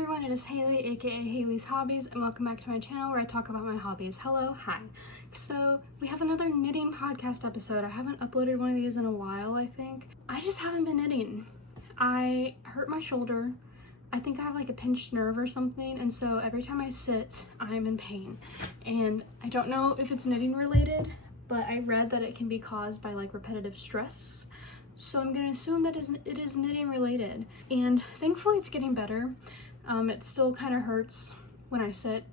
everyone, it is Haley, aka Haley's Hobbies, and welcome back to my channel where I talk about my hobbies. Hello, hi. So, we have another knitting podcast episode. I haven't uploaded one of these in a while, I think. I just haven't been knitting. I hurt my shoulder. I think I have like a pinched nerve or something, and so every time I sit, I'm in pain. And I don't know if it's knitting related, but I read that it can be caused by like repetitive stress. So I'm gonna assume that it is knitting related. And thankfully it's getting better. It still kind of hurts when I sit.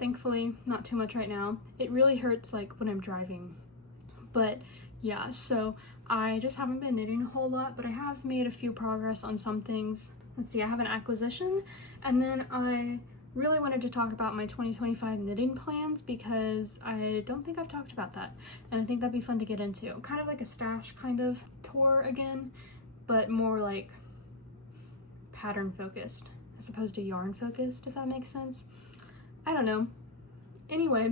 Thankfully, not too much right now. It really hurts like when I'm driving. But yeah, so I just haven't been knitting a whole lot, but I have made a few progress on some things. Let's see, I have an acquisition, and then I really wanted to talk about my 2025 knitting plans because I don't think I've talked about that, and I think that'd be fun to get into. Kind of like a stash kind of tour again, but more like pattern focused as opposed to yarn focused, if that makes sense. I don't know. Anyway,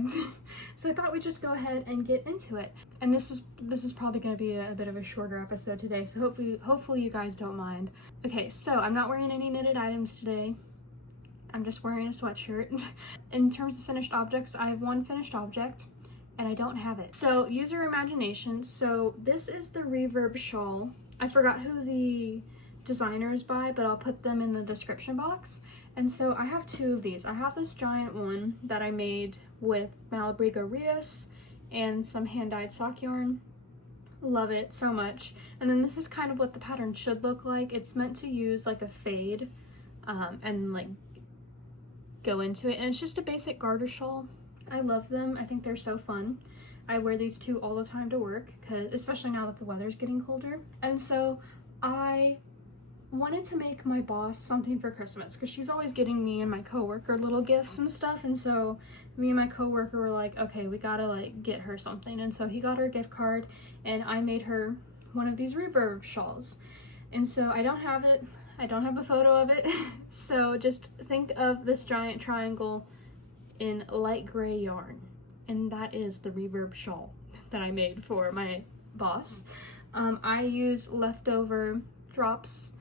so I thought we'd just go ahead and get into it. And this is probably going to be a bit of a shorter episode today, so hopefully you guys don't mind. Okay, so I'm not wearing any knitted items today. I'm just wearing a sweatshirt. In terms of finished objects, I have one finished object, and I don't have it. So use your imagination. So this is the Reverb shawl. I forgot who the designer is by, but I'll put them in the description box. And so I have two of these. I have this giant one that I made with Malabrigo Rios and some hand-dyed sock yarn. Love it so much. And then this is kind of what the pattern should look like. It's meant to use like a fade and like go into it, and it's just a basic garter shawl. I love them. I think they're so fun. I wear these two all the time to work, especially now that the weather's getting colder. And so I wanted to make my boss something for Christmas because she's always getting me and my coworker little gifts and stuff, and so me and my coworker were like, okay, we gotta like get her something. And so he got her a gift card, and I made her one of these Reverb shawls. And so I don't have it. I don't have a photo of it, so just think of this giant triangle in light gray yarn, and that is the Reverb shawl that I made for my boss. I use leftover drops,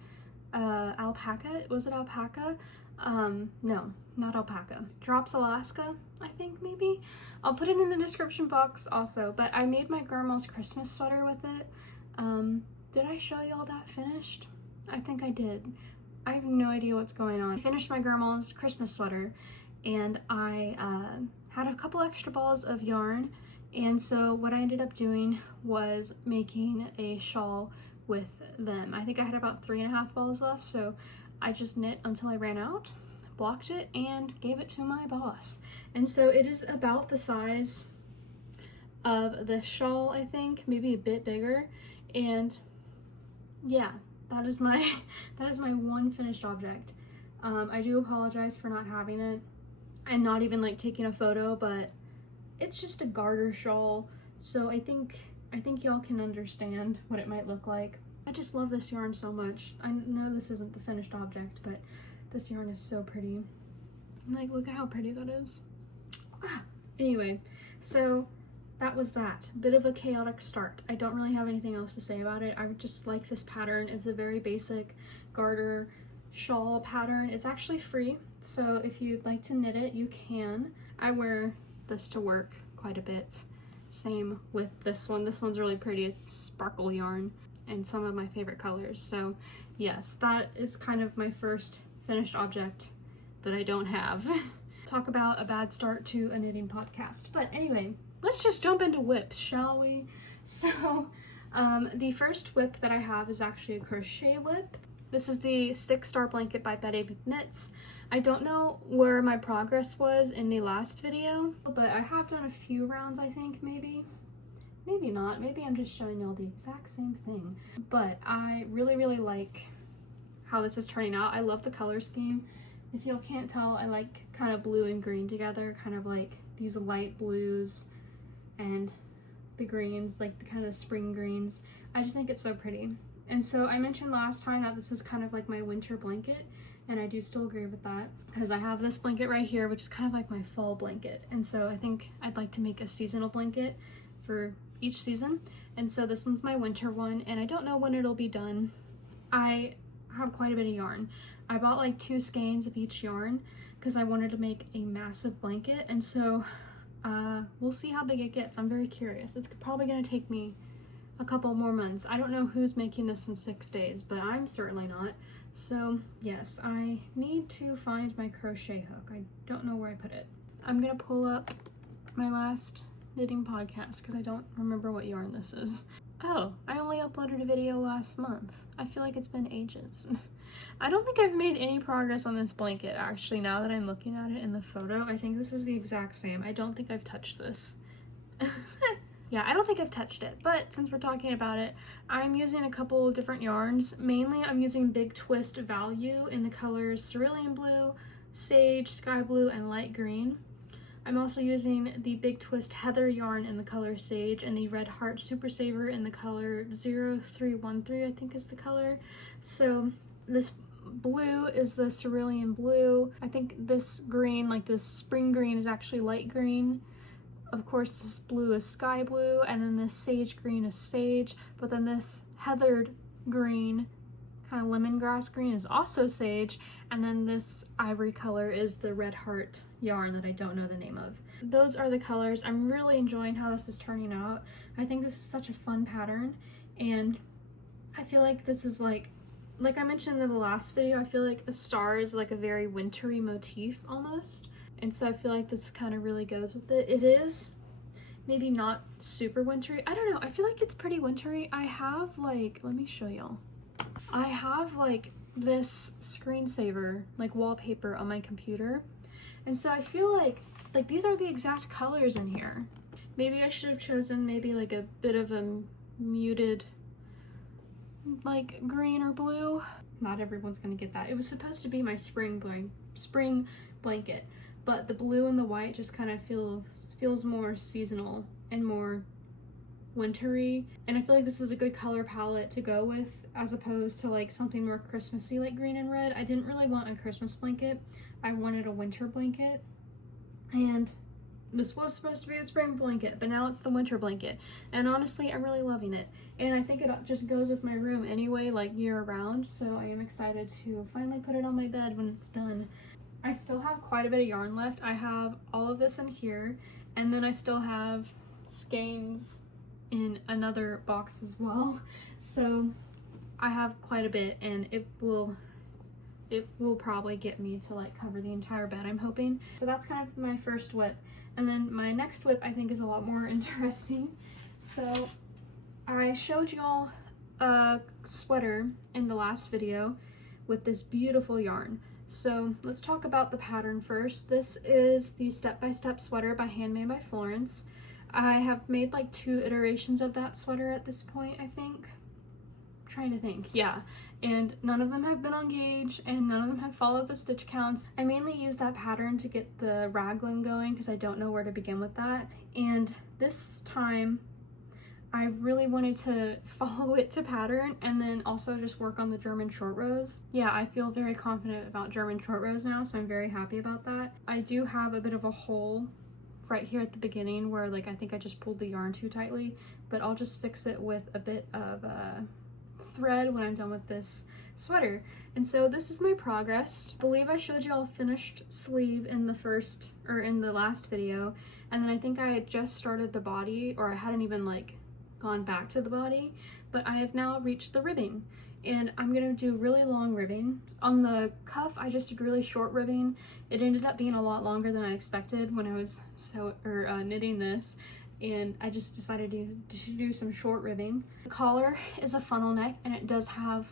alpaca, was it alpaca? No, not alpaca. Drops Alaska, I think maybe. I'll put it in the description box also, but I made my grandma's Christmas sweater with it. Did I show y'all that finished? I think I did. I have no idea what's going on. I finished my grandma's Christmas sweater, and I had a couple extra balls of yarn, and so what I ended up doing was making a shawl with them. I think I had about 3.5 balls left, so I just knit until I ran out, blocked it, and gave it to my boss. And so it is about the size of the shawl, I think, maybe a bit bigger, and yeah. That is my one finished object. I do apologize for not having it and not even like taking a photo, but it's just a garter shawl, so I think y'all can understand what it might look like. I just love this yarn so much. I know this isn't the finished object, but this yarn is so pretty. Like, look at how pretty that is. Anyway, so that was that. Bit of a chaotic start. I don't really have anything else to say about it. I just like this pattern. It's a very basic garter shawl pattern. It's actually free, so if you'd like to knit it, you can. I wear this to work quite a bit. Same with this one. This one's really pretty. It's sparkle yarn and some of my favorite colors. So yes, that is kind of my first finished object that I don't have. Talk about a bad start to a knitting podcast. But anyway, let's just jump into whips, shall we? So, the first whip that I have is actually a crochet whip. This is the 6-Star Blanket by McKnits. I don't know where my progress was in the last video, but I have done a few rounds, I think, maybe. Maybe not. Maybe I'm just showing y'all the exact same thing. But I really, really like how this is turning out. I love the color scheme. If y'all can't tell, I like kind of blue and green together, kind of like these light blues and the greens, like the kind of spring greens. I just think it's so pretty. And so I mentioned last time that this is kind of like my winter blanket, and I do still agree with that because I have this blanket right here, which is kind of like my fall blanket. And so I think I'd like to make a seasonal blanket for each season. And so this one's my winter one, and I don't know when it'll be done. I have quite a bit of yarn. I bought like 2 skeins of each yarn because I wanted to make a massive blanket, and so we'll see how big it gets. I'm very curious. It's probably gonna take me a couple more months. I don't know who's making this in 6 days, but I'm certainly not. So yes, I need to find my crochet hook. I don't know where I put it. I'm gonna pull up my last knitting podcast because I don't remember what yarn this is. Oh, I only uploaded a video last month. I feel like it's been ages. I don't think I've made any progress on this blanket, actually, now that I'm looking at it in the photo. I think this is the exact same. I don't think I've touched this. Yeah, I don't think I've touched it, but since we're talking about it, I'm using a couple different yarns. Mainly, I'm using Big Twist Value in the colors Cerulean Blue, Sage, Sky Blue, and Light Green. I'm also using the Big Twist Heather yarn in the color Sage and the Red Heart Super Saver in the color 0313, I think is the color. So this blue is the Cerulean Blue. I think this green, like this spring green, is actually light green. Of course, this blue is sky blue, and then this sage green is sage, but then this heathered green, kind of lemongrass green, is also sage, and then this ivory color is the Red Heart yarn that I don't know the name of. Those are the colors. I'm really enjoying how this is turning out. I think this is such a fun pattern, and I feel like this is like I mentioned in the last video, I feel like the star is like a very wintry motif almost. And so I feel like this kind of really goes with it. It is maybe not super wintry. I don't know. I feel like it's pretty wintry. I have like, let me show y'all. I have like this screensaver, like wallpaper on my computer. And so I feel like these are the exact colors in here. Maybe I should have chosen maybe like a bit of a muted like green or blue. Not everyone's gonna get that. It was supposed to be my spring blanket. But the blue and the white just kind of feels more seasonal and more wintry. And I feel like this is a good color palette to go with as opposed to like something more Christmassy like green and red. I didn't really want a Christmas blanket. I wanted a winter blanket. And this was supposed to be the spring blanket, but now it's the winter blanket. And honestly, I'm really loving it. And I think it just goes with my room anyway, like year round. So I am excited to finally put it on my bed when it's done. I still have quite a bit of yarn left. I have all of this in here, and then I still have skeins in another box as well. So I have quite a bit, and it will probably get me to like cover the entire bed, I'm hoping. So that's kind of my first whip. And then my next whip I think is a lot more interesting. So I showed y'all a sweater in the last video with this beautiful yarn. So let's talk about the pattern first. This is the step-by-step sweater by Handmade by Florence. I have made like 2 iterations of that sweater at this point, I think. I'm trying to think, yeah. And none of them have been on gauge, and none of them have followed the stitch counts. I mainly use that pattern to get the raglan going because I don't know where to begin with that. And this time, I really wanted to follow it to pattern and then also just work on the German short rows. Yeah, I feel very confident about German short rows now, so I'm very happy about that. I do have a bit of a hole right here at the beginning where like I think I just pulled the yarn too tightly, but I'll just fix it with a bit of thread when I'm done with this sweater. And so this is my progress. I believe I showed you all finished sleeve in the last video, and then I think I had just started the body, or I hadn't even like gone back to the body, but I have now reached the ribbing, and I'm gonna do really long ribbing. On the cuff I just did really short ribbing. It ended up being a lot longer than I expected when I was knitting this, and I just decided to do some short ribbing. The collar is a funnel neck, and it does have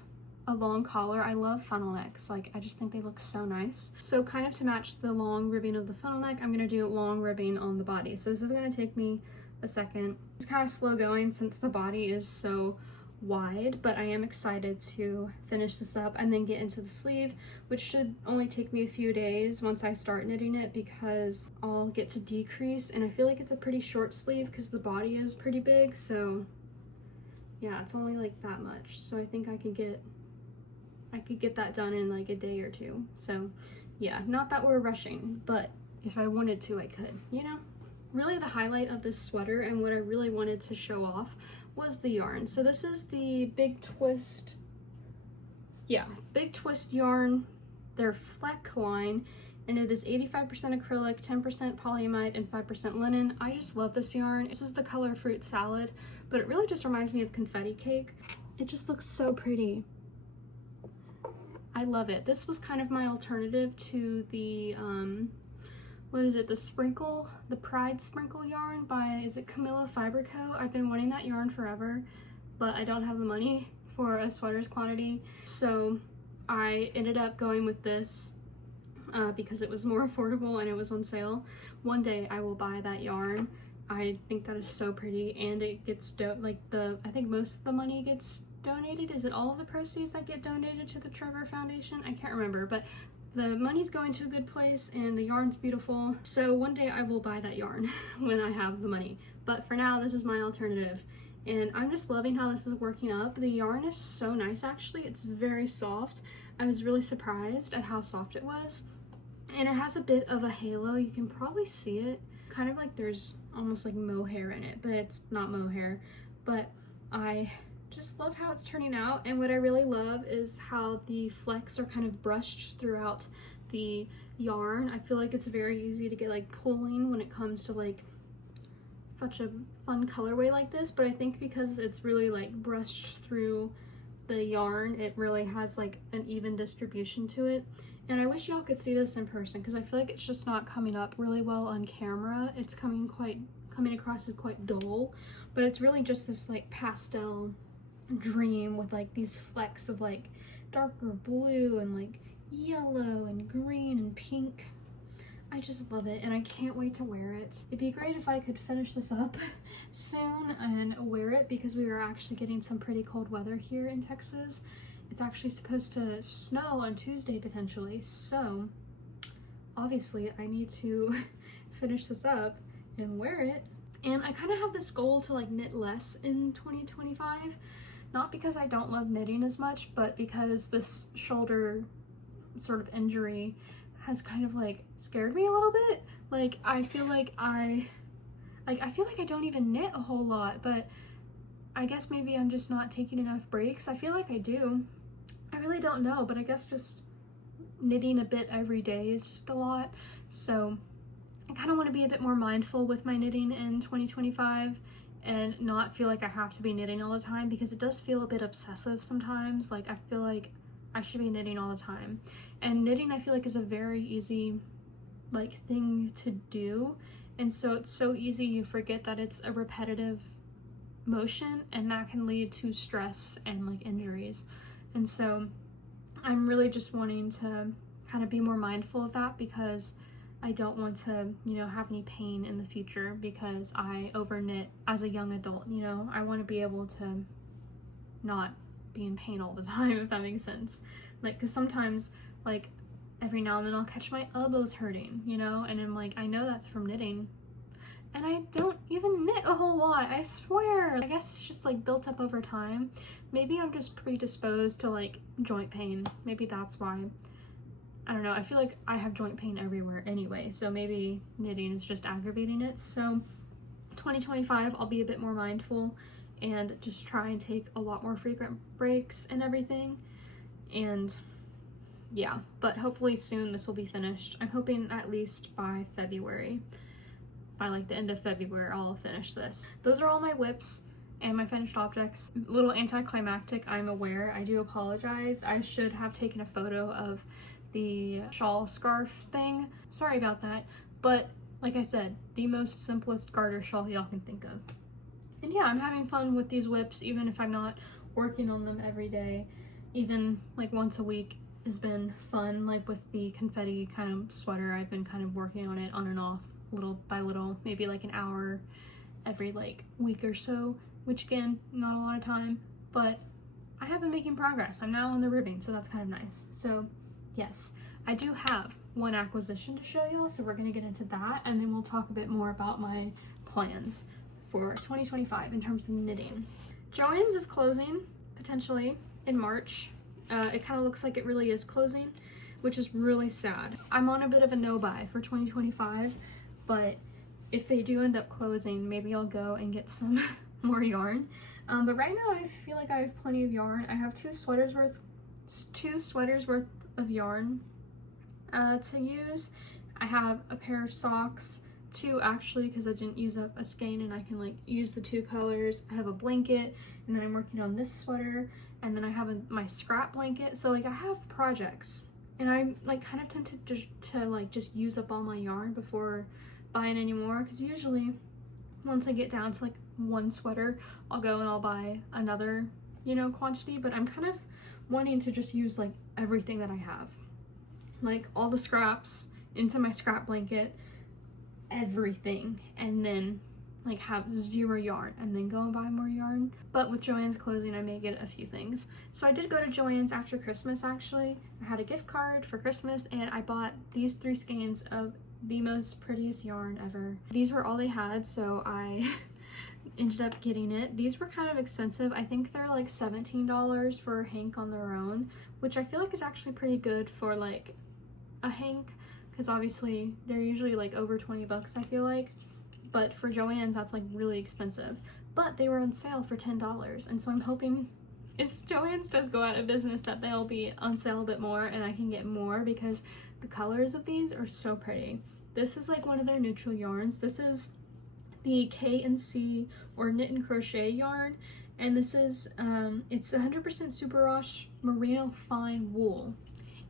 a long collar. I love funnel necks, like I just think they look so nice. So kind of to match the long ribbing of the funnel neck, I'm gonna do long ribbing on the body. So this is gonna take me a second. It's kind of slow going since the body is so wide, but I am excited to finish this up and then get into the sleeve, which should only take me a few days once I start knitting it because I'll get to decrease, and I feel like it's a pretty short sleeve because the body is pretty big, so yeah, it's only like that much. So I think I could get that done in like a day or 2. So yeah, not that we're rushing, but if I wanted to, I could, you know? Really the highlight of this sweater and what I really wanted to show off was the yarn. So this is the Big Twist yarn their Fleck line, and it is 85% acrylic, 10% polyamide, and 5% linen. I just love this yarn. This is the color Fruit Salad, but it really just reminds me of confetti cake. It just looks so pretty. I love it. This was kind of my alternative to the, what is it, the Pride Sprinkle yarn by, is it Camilla Fiber Co? I've been wanting that yarn forever, but I don't have the money for a sweater's quantity. So I ended up going with this because it was more affordable and it was on sale. One day I will buy that yarn. I think that is so pretty, and it gets I think most of the money gets donated. Is it all of the proceeds that get donated to the Trevor Foundation? I can't remember, but the money's going to a good place and the yarn's beautiful. So one day I will buy that yarn when I have the money. But for now, this is my alternative. And I'm just loving how this is working up. The yarn is so nice, actually. It's very soft. I was really surprised at how soft it was. And it has a bit of a halo. You can probably see it. Kind of like there's almost like mohair in it, but it's not mohair. But I just love how it's turning out. And what I really love is how the flecks are kind of brushed throughout the yarn. I feel like it's very easy to get like pulling when it comes to like such a fun colorway like this, but I think because it's really like brushed through the yarn, it really has like an even distribution to it. And I wish y'all could see this in person, because I feel like it's just not coming up really well on camera. It's coming across as quite dull, but it's really just this like pastel dream with like these flecks of like darker blue and like yellow and green and pink. I just love it, and I can't wait to wear it. It'd be great if I could finish this up soon and wear it, because we are actually getting some pretty cold weather here in Texas. It's actually supposed to snow on Tuesday potentially, so obviously I need to finish this up and wear it. And I kind of have this goal to like knit less in 2025, not because I don't love knitting as much, but because this shoulder sort of injury has kind of like scared me a little bit. Like I feel like I don't even knit a whole lot, but I guess maybe I'm just not taking enough breaks. I feel like I do. I really don't know, but I guess just knitting a bit every day is just a lot. So I kind of want to be a bit more mindful with my knitting in 2025 and not feel like I have to be knitting all the time, because it does feel a bit obsessive sometimes. Like I feel like I should be knitting all the time. And knitting I feel like is a very easy like thing to do. And so it's so easy you forget that it's a repetitive motion, and that can lead to stress and like injuries. And so I'm really just wanting to kind of be more mindful of that, because I don't want to, you know, have any pain in the future because I over knit as a young adult. You know, I want to be able to not be in pain all the time, if that makes sense. Like, because sometimes like every now and then I'll catch my elbows hurting, you know, and I'm like, I know that's from knitting. And I don't even knit a whole lot, I swear. I guess it's just like built up over time. Maybe I'm just predisposed to like joint pain. Maybe that's why. I don't know, I feel like I have joint pain everywhere anyway, so maybe knitting is just aggravating it. So 2025, I'll be a bit more mindful and just try and take a lot more frequent breaks and everything. And yeah, but hopefully soon this will be finished. I'm hoping at least by February. By like the end of February, I'll finish this. Those are all my whips and my finished objects. A little anticlimactic, I'm aware. I do apologize. I should have taken a photo of the shawl scarf thing. Sorry about that. But like I said, the most simplest garter shawl y'all can think of. And yeah, I'm having fun with these whips, even if I'm not working on them every day. Even like once a week has been fun. Like with the confetti kind of sweater, I've been kind of working on it on and off, little by little, maybe like an hour every like week or so, which again, not a lot of time, but I have been making progress. I'm now on the ribbing, so that's kind of nice. So yes, I do have one acquisition to show y'all, so we're gonna get into that, and then we'll talk a bit more about my plans for 2025 in terms of knitting. Joann's is closing potentially in March. It kind of looks like it really is closing, which is really sad. I'm on a bit of a no-buy for 2025, but if they do end up closing, maybe I'll go and get some more yarn. But right now I feel like I have plenty of yarn. I have two sweaters worth of yarn. to use. I have a pair of socks, 2 actually, because I didn't use up a skein and I can like use the 2 colors. I have a blanket, and then I'm working on this sweater, and then I have my scrap blanket. So like I have projects, and I'm like kind of tempted to like just use up all my yarn before buying any more, because usually once I get down to like 1 sweater, I'll go and I'll buy another, you know, quantity. But I'm kind of wanting to just use like everything that I have, like all the scraps into my scrap blanket, everything, and then like have 0 yarn and then go and buy more yarn. But with Joann's clothing, I may get a few things. So I did go to Joann's after Christmas actually. I had a gift card for Christmas, and I bought these 3 skeins of the most prettiest yarn ever. These were all they had, so I ended up getting it. These were kind of expensive. I think they're like $17 for a hank on their own, which I feel like is actually pretty good for like a hank, because obviously they're usually like over 20 bucks, I feel like. But for Joann's, that's like really expensive. But they were on sale for $10, and so I'm hoping if Joann's does go out of business that they'll be on sale a bit more and I can get more, because the colors of these are so pretty. This is like one of their neutral yarns. This is the K&C or Knit and Crochet yarn, and this is it's 100% superwash merino fine wool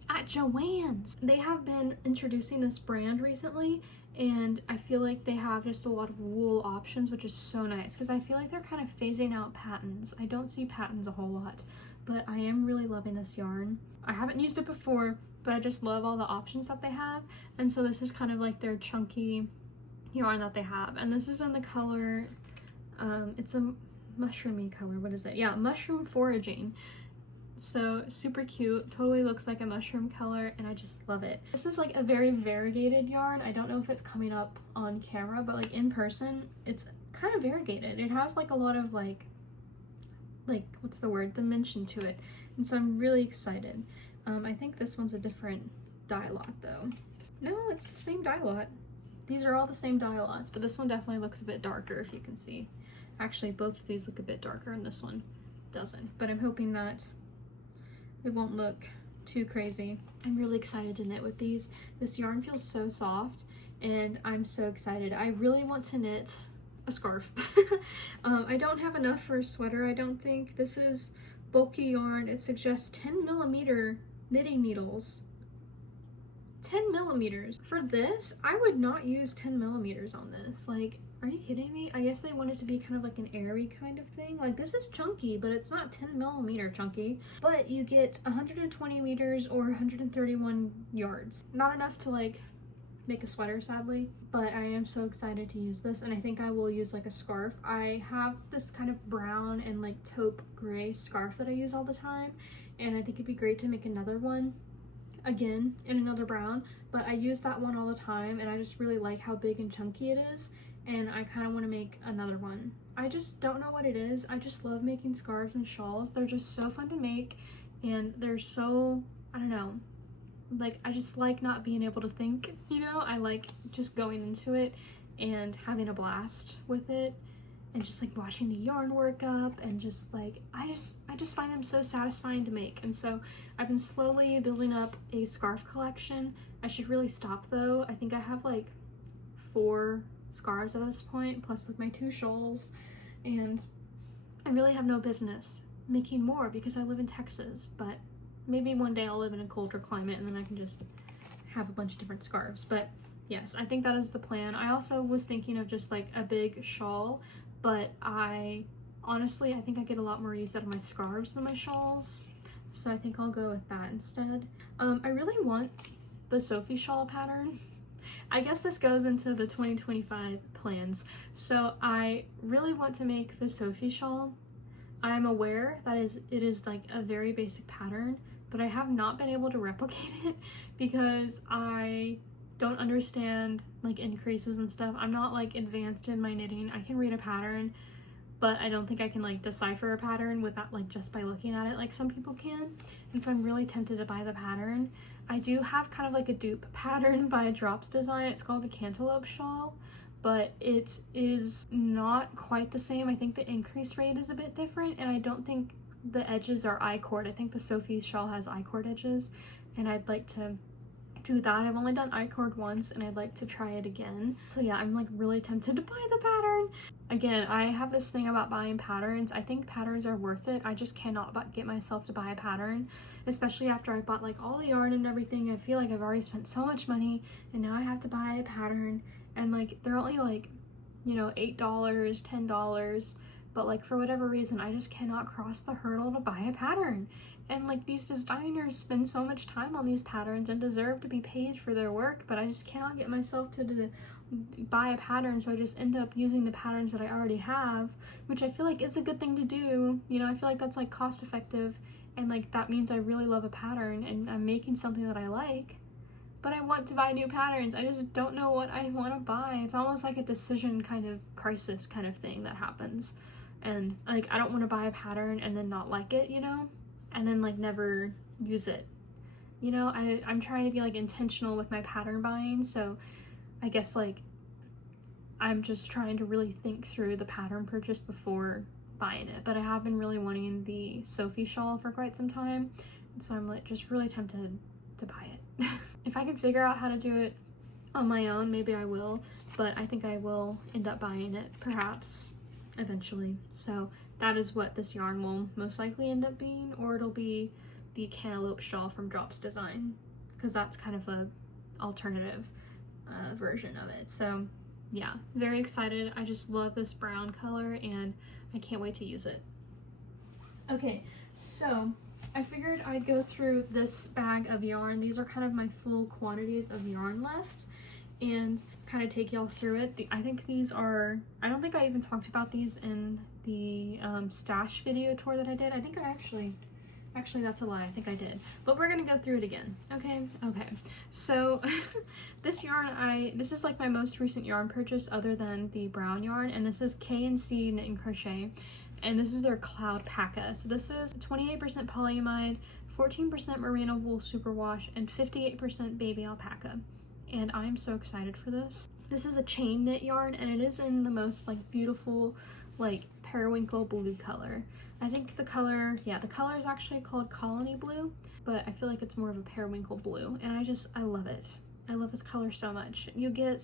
at Joann's. They have been introducing this brand recently, and I feel like they have just a lot of wool options, which is so nice, because I feel like they're kind of phasing out patterns. I don't see patterns a whole lot, but I am really loving this yarn. I haven't used it before, but I just love all the options that they have. And so this is kind of like their chunky yarn that they have, and this is in the color it's a mushroomy color. What is it? Yeah, mushroom foraging. So super cute, totally looks like a mushroom color, and I just love it. This is like a very variegated yarn. I don't know if it's coming up on camera, but like in person it's kind of variegated. It has like a lot of like what's the word, dimension to it, and so I'm really excited. I think this one's a different dye lot though. No, it's the same dye lot. These are all the same dye lots, but this one definitely looks a bit darker, if you can see. Actually, both of these look a bit darker and this one doesn't, but I'm hoping that it won't look too crazy. I'm really excited to knit with these. This yarn feels so soft, and I'm so excited. I really want to knit a scarf. I don't have enough for a sweater, I don't think. This is bulky yarn. It suggests 10mm knitting needles. 10mm. For this, I would not use 10mm on this. Like, are you kidding me? I guess they want it to be kind of like an airy kind of thing. Like, this is chunky, but it's not 10mm chunky. But you get 120 meters or 131 yards. Not enough to like make a sweater, sadly, but I am so excited to use this, and I think I will use like a scarf. I have this kind of brown and like taupe gray scarf that I use all the time, and I think it'd be great to make another one again in another brown, but I use that one all the time, and I just really like how big and chunky it is, and I kind of want to make another one. I just don't know what it is. I just love making scarves and shawls. They're just so fun to make, and they're so, I don't know, like, I just like not being able to think, you know? I like just going into it and having a blast with it, and just like watching the yarn work up, and just like I just find them so satisfying to make. And so I've been slowly building up a scarf collection. I should really stop though. I think I have like 4 scarves at this point, plus like my 2 shawls, and I really have no business making more because I live in Texas. But maybe one day I'll live in a colder climate and then I can just have a bunch of different scarves. But yes, I think that is the plan. I also was thinking of just like a big shawl, but honestly, I think I get a lot more use out of my scarves than my shawls, so I think I'll go with that instead. I really want the Sophie shawl pattern. I guess this goes into the 2025 plans. So I really want to make the Sophie shawl. I'm aware that it is like a very basic pattern, but I have not been able to replicate it because I don't understand like increases and stuff. I'm not like advanced in my knitting. I can read a pattern, but I don't think I can like decipher a pattern without like just by looking at it like some people can. And so I'm really tempted to buy the pattern. I do have kind of like a dupe pattern by a Drops design. It's called the Cantaloupe shawl, but it is not quite the same. I think the increase rate is a bit different, and I don't think the edges are I-cord. I think the Sophie shawl has I-cord edges, and I'd like to do that. I've only done I-cord once and I'd like to try it again. So yeah, I'm like really tempted to buy the pattern. Again, I have this thing about buying patterns. I think patterns are worth it. I just cannot get myself to buy a pattern, especially after I bought like all the yarn and everything. I feel like I've already spent so much money and now I have to buy a pattern, and like they're only like, you know, $8, $10, but like for whatever reason I just cannot cross the hurdle to buy a pattern. And like these designers spend so much time on these patterns and deserve to be paid for their work, but I just cannot get myself to buy a pattern, so I just end up using the patterns that I already have, which I feel like is a good thing to do. You know, I feel like that's like cost effective, and like that means I really love a pattern and I'm making something that I like, but I want to buy new patterns. I just don't know what I want to buy. It's almost like a decision kind of crisis kind of thing that happens, and like I don't want to buy a pattern and then not like it, you know, and then like never use it. You know, I'm trying to be like intentional with my pattern buying, so I guess like I'm just trying to really think through the pattern purchase before buying it. But I have been really wanting the Sophie shawl for quite some time, so I'm like just really tempted to buy it. If I can figure out how to do it on my own, maybe I will, but I think I will end up buying it perhaps eventually. So that is what this yarn will most likely end up being, or it'll be the cantaloupe shawl from Drops Design, because that's kind of a alternative version of it. So yeah, very excited. I just love this brown color and I can't wait to use it. Okay, so I figured I'd go through this bag of yarn. These are kind of my full quantities of yarn left, and kind of take y'all through it. I think these are, I don't think I even talked about these in the stash video tour that I did. I think I actually that's a lie, I think I did, but we're gonna go through it again. Okay, so this yarn, this is like my most recent yarn purchase other than the brown yarn, and this is K&C Knit and Crochet, and this is their Cloud Paca. So this is 28% polyamide, 14% merino wool superwash, and 58% baby alpaca, and I'm so excited for this. This is a chain knit yarn, and it is in the most like beautiful like periwinkle blue color. I think the color, yeah, the color is actually called Colony Blue, but I feel like it's more of a periwinkle blue, and I love it. I love this color so much. You get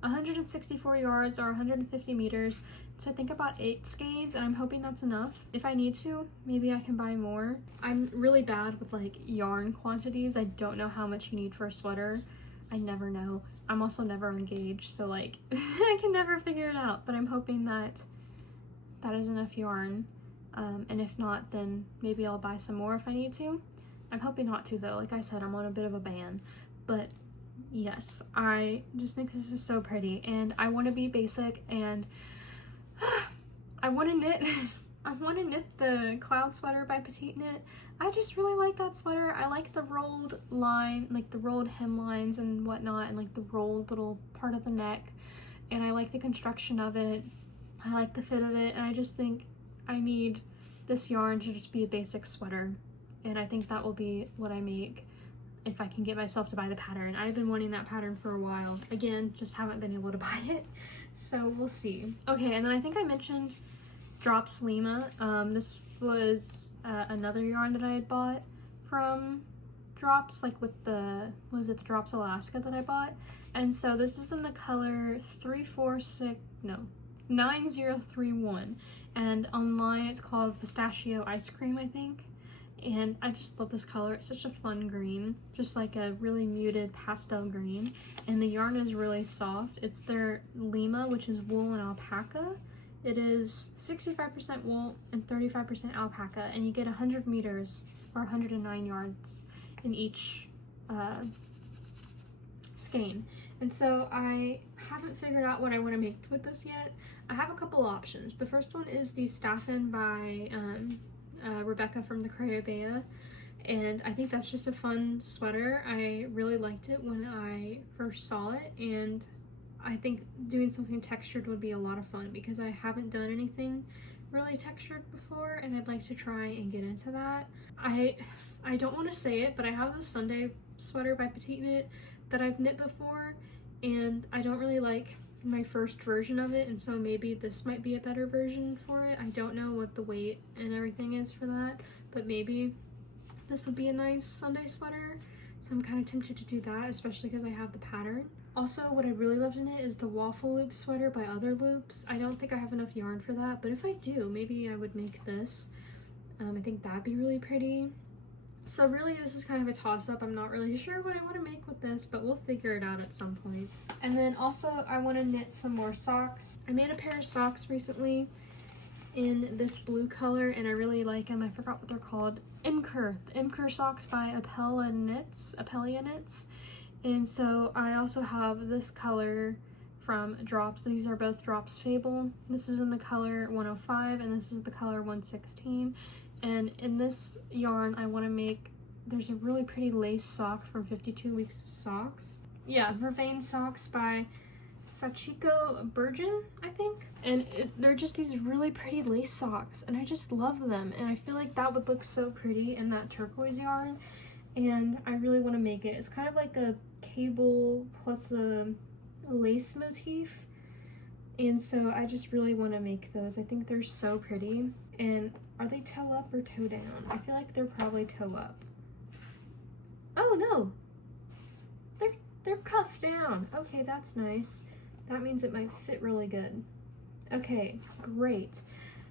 164 yards or 150 meters, so I think about 8 skeins, and I'm hoping that's enough. If I need to, maybe I can buy more. I'm really bad with like yarn quantities. I don't know how much you need for a sweater. I never know. I'm also never engaged, so like I can never figure it out, but I'm hoping that that is enough yarn. And if not, then maybe I'll buy some more if I need to. I'm hoping not to though. Like I said, I'm on a bit of a ban. But yes, I just think this is so pretty, and I want to be basic, and I want to knit. I want to knit the Cloud sweater by Petite Knit. I just really like that sweater. I like the rolled line, like the rolled hemlines and whatnot, and like the rolled little part of the neck, and I like the construction of it. I like the fit of it, and I just think I need this yarn to just be a basic sweater, and I think that will be what I make if I can get myself to buy the pattern. I've been wanting that pattern for a while. Again, just haven't been able to buy it, so we'll see. Okay, and then I think I mentioned Drops Lima. This was another yarn that I had bought from Drops, like with the, was it the Drops Alaska that I bought? And so this is in the color 9031, and online it's called Pistachio Ice Cream, I think. And I just love this color. It's such a fun green, just like a really muted pastel green, and the yarn is really soft. It's their Lima, which is wool and alpaca. It is 65% wool and 35% alpaca, and you get 100 meters or 109 yards in each skein. And so I haven't figured out what I want to make with this yet. I have a couple options. The first one is the Staffen by Rebecca from the Crayabea, and I think that's just a fun sweater. I really liked it when I first saw it, and I think doing something textured would be a lot of fun because I haven't done anything really textured before, and I'd like to try and get into that. I don't want to say it, but I have this Sunday sweater by Petite Knit that I've knit before, and I don't really like my first version of it, and so maybe this might be a better version for it. I don't know what the weight and everything is for that, but maybe this would be a nice Sunday sweater. So I'm kind of tempted to do that, especially because I have the pattern. Also, what I really loved in it is the waffle loop sweater by Other Loops. I don't think I have enough yarn for that, but if I do, maybe I would make this. I think that'd be really pretty. So really, this is kind of a toss-up. I'm not really sure what I want to make with this, but we'll figure it out at some point. And then also, I want to knit some more socks. I made a pair of socks recently in this blue color, and I really like them. I forgot what they're called. Imker socks by Apelia Knits. And so I also have this color from Drops. These are both Drops Fable. This is in the color 105 and this is the color 116. And in this yarn I want to make, there's a really pretty lace sock from 52 Weeks of Socks. Yeah, Vervain socks by Sachiko Bergen, I think. And they're just these really pretty lace socks and I just love them. And I feel like that would look so pretty in that turquoise yarn. And I really want to make it. It's kind of like a cable plus a lace motif. And so I just really want to make those. I think they're so pretty. And are they toe up or toe down? I feel like they're probably toe up. Oh no! They're cuffed down. Okay, that's nice. That means it might fit really good. Okay, great.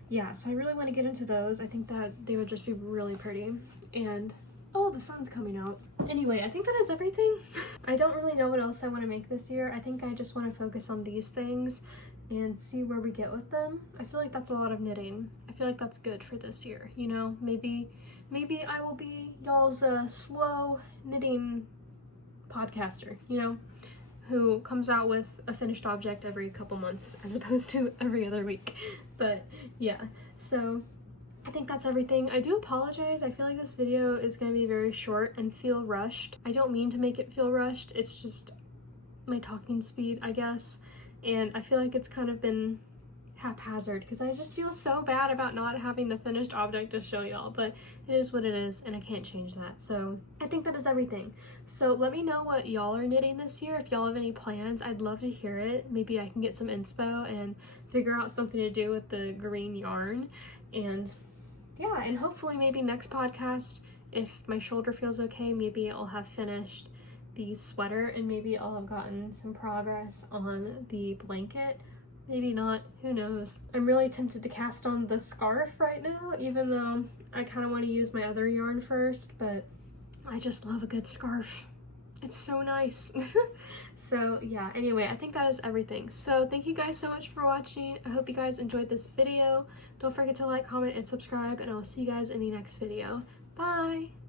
Yeah, so I really want to get into those. I think that they would just be really pretty. And oh, the sun's coming out. Anyway, I think that is everything. I don't really know what else I want to make this year. I think I just want to focus on these things and see where we get with them. I feel like that's a lot of knitting. I feel like that's good for this year, you know? Maybe I will be y'all's slow knitting podcaster, you know? Who comes out with a finished object every couple months as opposed to every other week. But yeah, so I think that's everything. I do apologize. I feel like this video is going to be very short and feel rushed. I don't mean to make it feel rushed. It's just my talking speed, I guess. And I feel like it's kind of been haphazard because I just feel so bad about not having the finished object to show y'all, but it is what it is and I can't change that. So I think that is everything. So let me know what y'all are knitting this year. If y'all have any plans, I'd love to hear it. Maybe I can get some inspo and figure out something to do with the green yarn. And yeah, and hopefully maybe next podcast, if my shoulder feels okay, maybe I'll have finished the sweater and maybe I'll have gotten some progress on the blanket. Maybe not, who knows. I'm really tempted to cast on the scarf right now, even though I kind of want to use my other yarn first, but I just love a good scarf. It's so nice. So yeah, anyway, I think that is everything. So thank you guys so much for watching. I hope you guys enjoyed this video. Don't forget to like, comment, and subscribe, and I'll see you guys in the next video. Bye!